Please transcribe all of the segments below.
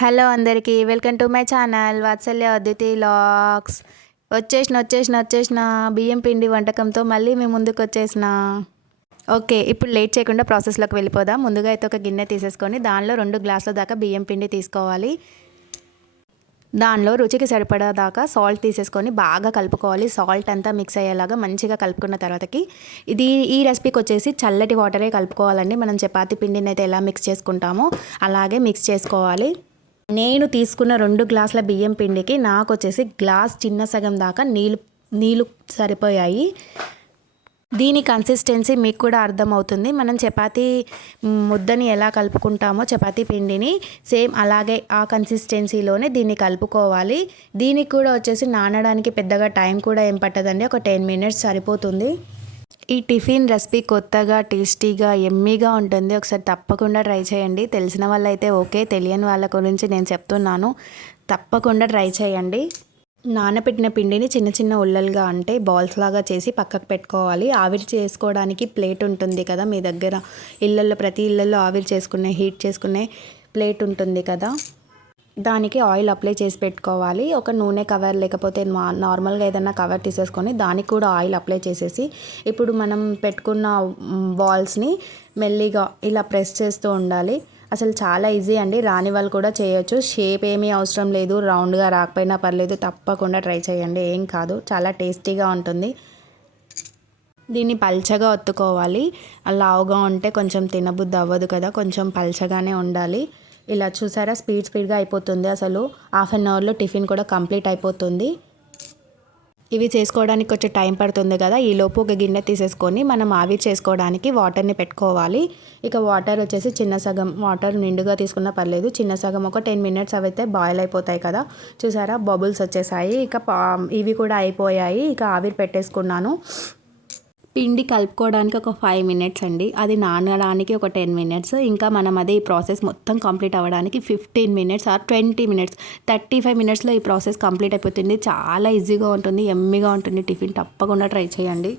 Hello అందరికీ welcome to my channel Vatsalya Adviti vlogs. వచ్చేసిన బియ్యం పిండి వంటకంతో మళ్ళీ మేము ముందుకు వచ్చేసిన. ఓకే, ఇప్పుడు లేట్ చేయకుండా ప్రాసెస్లోకి వెళ్ళిపోదాం. ముందుగా అయితే ఒక గిన్నె తీసేసుకొని దానిలో 2 గ్లాసుల దాకా బియ్యం పిండి తీసుకోవాలి. దానిలో రుచికి సరిపడా దాకా సాల్ట్ తీసేసుకొని బాగా కలుపుకోవాలి. సాల్ట్ అంతా మిక్స్ అయ్యేలాగా మంచిగా కలుపుకున్న తర్వాతకి ఈ రెసిపీకి వచ్చేసి చల్లటి వాటరే కలుపుకోవాలండి. మనం చపాతీ పిండిని అయితే ఎలా మిక్స్ చేసుకుంటామో అలాగే మిక్స్ చేసుకోవాలి. నేను తీసుకున్న 2 గ్లాసుల బియ్యం పిండికి నాకు వచ్చేసి గ్లాస్ చిన్న సగం దాకా నీళ్ళు సరిపోయాయి. దీని కన్సిస్టెన్సీ మీకు కూడా అర్థమవుతుంది. మనం చపాతీ ముద్దని ఎలా కలుపుకుంటామో చపాతీ పిండిని సేమ్ అలాగే ఆ కన్సిస్టెన్సీలోనే దీన్ని కలుపుకోవాలి. దీనికి కూడా వచ్చేసి నానడానికి పెద్దగా టైం కూడా ఏం పట్టదండి, ఒక 10 మినిట్స్ సరిపోతుంది. ఈ టిఫిన్ రెసిపీ కొత్తగా టేస్టీగా ఎమ్మీగా ఉంటుంది. ఒకసారి తప్పకుండా ట్రై చేయండి. తెలిసిన వాళ్ళైతే ఓకే, తెలియని వాళ్ళ గురించి నేను చెప్తున్నాను. తప్పకుండా ట్రై చేయండి. నానబెట్టిన పిండిని చిన్న చిన్న ఉల్లలుగా అంటే బాల్స్ లాగా చేసి పక్కకు పెట్టుకోవాలి. ఆవిరి చేసుకోవడానికి ప్లేట్ ఉంటుంది కదా మీ దగ్గర, ప్రతి ఇళ్ళల్లో ఆవిరి హీట్ చేసుకునే ప్లేట్ ఉంటుంది కదా, దానికి ఆయిల్ అప్లై చేసి పెట్టుకోవాలి. ఒక నూనె కవర్ లేకపోతే నార్మల్గా ఏదైనా కవర్ తీసేసుకొని దానికి కూడా ఆయిల్ అప్లై చేసేసి ఇప్పుడు మనం పెట్టుకున్న బాల్స్ని మెల్లిగా ఇలా ప్రెస్ చేస్తూ ఉండాలి. అసలు చాలా ఈజీ అండి, రాని వాళ్ళు కూడా చేయొచ్చు. షేప్ ఏమీ అవసరం లేదు, రౌండ్గా రాకపోయినా పర్లేదు. తప్పకుండా ట్రై చేయండి, ఏం కాదు, చాలా టేస్టీగా ఉంటుంది. దీన్ని పల్చగా ఒత్తుకోవాలి. లావుగా ఉంటే కొంచెం తినబుద్ధి అవ్వదు కదా, కొంచెం పల్చగానే ఉండాలి. ఇలా చూసారా, స్పీడ్గా అయిపోతుంది. అసలు హాఫ్ అన్ అవర్లో టిఫిన్ కూడా కంప్లీట్ అయిపోతుంది. ఇవి చేసుకోవడానికి కొంచెం టైం పడుతుంది కదా, ఈలోపు ఒక గిన్నె తీసేసుకొని మనం ఆవిరి చేసుకోవడానికి వాటర్ని పెట్టుకోవాలి. ఇక వాటర్ వచ్చేసి చిన్న సగం వాటర్ నిండుగా తీసుకున్నా పర్లేదు, చిన్న సగం ఒక 10 మినిట్స్ అవైతే బాయిల్ అయిపోతాయి కదా. చూసారా, బబుల్స్ వచ్చేసాయి. ఇక ఇవి కూడా అయిపోయాయి. ఇక ఆవిరి పెట్టేసుకున్నాను. పిండి కలుపుకోవడానికి ఒక 5 మినిట్స్ అండి, అది నానడానికి ఒక 10 మినిట్స్, ఇంకా మనం అదే ఈ ప్రాసెస్ మొత్తం కంప్లీట్ అవ్వడానికి 15 మినిట్స్ ఆర్ 20 మినిట్స్ 35 మినిట్స్లో ఈ ప్రాసెస్ కంప్లీట్ అయిపోతుంది. చాలా ఈజీగా ఉంటుంది, ఎమ్మీగా ఉంటుంది టిఫిన్. తప్పకుండా ట్రై చేయండి.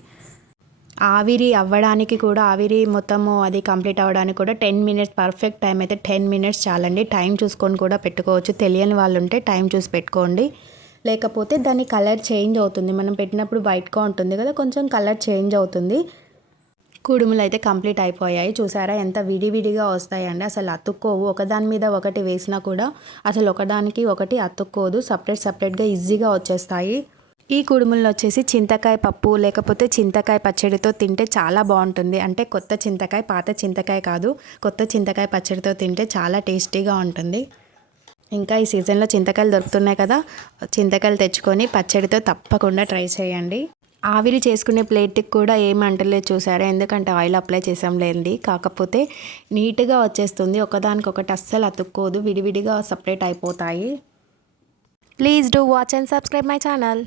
ఆవిరి అవ్వడానికి కూడా, ఆవిరి మొత్తము అది కంప్లీట్ అవ్వడానికి కూడా 10 మినిట్స్ పర్ఫెక్ట్ టైం. అయితే 10 మినిట్స్ చాలండి. టైం చూసుకొని కూడా పెట్టుకోవచ్చు, తెలియని వాళ్ళు ఉంటే టైం చూసి పెట్టుకోండి. లేకపోతే దాని కలర్ చేంజ్ అవుతుంది. మనం పెట్టినప్పుడు వైట్గా ఉంటుంది కదా, కొంచెం కలర్ చేంజ్ అవుతుంది. కుడుములు అయితే కంప్లీట్ అయిపోయాయి. చూసారా ఎంత విడివిడిగా వస్తాయండి, అసలు అతుక్కోవు. ఒకదాని మీద ఒకటి వేసినా కూడా అసలు ఒకదానికి ఒకటి అతుక్కోదు, సపరేట్గా ఈజీగా వచ్చేస్తాయి. ఈ కుడుములను వచ్చేసి చింతకాయ పప్పు లేకపోతే చింతకాయ పచ్చడితో తింటే చాలా బాగుంటుంది. అంటే కొత్త చింతకాయ, పాత చింతకాయ కాదు, కొత్త చింతకాయ పచ్చడితో తింటే చాలా టేస్టీగా ఉంటుంది. ఇంకా ఈ సీజన్లో చింతకాయలు దొరుకుతున్నాయి కదా, చింతకాయలు తెచ్చుకొని పచ్చడితో తప్పకుండా ట్రై చేయండి. ఆవిరి చేసుకునే ప్లేట్కి కూడా ఏం అంటలేదు చూసారా, ఎందుకంటే ఆయిల్ అప్లై చేసాం లేండి. కాకపోతే నీట్గా వచ్చేస్తుంది, ఒకదానికొకటి అస్సలు అతుక్కోదు, విడివిడిగా సపరేట్ అయిపోతాయి. Please do watch and subscribe my channel.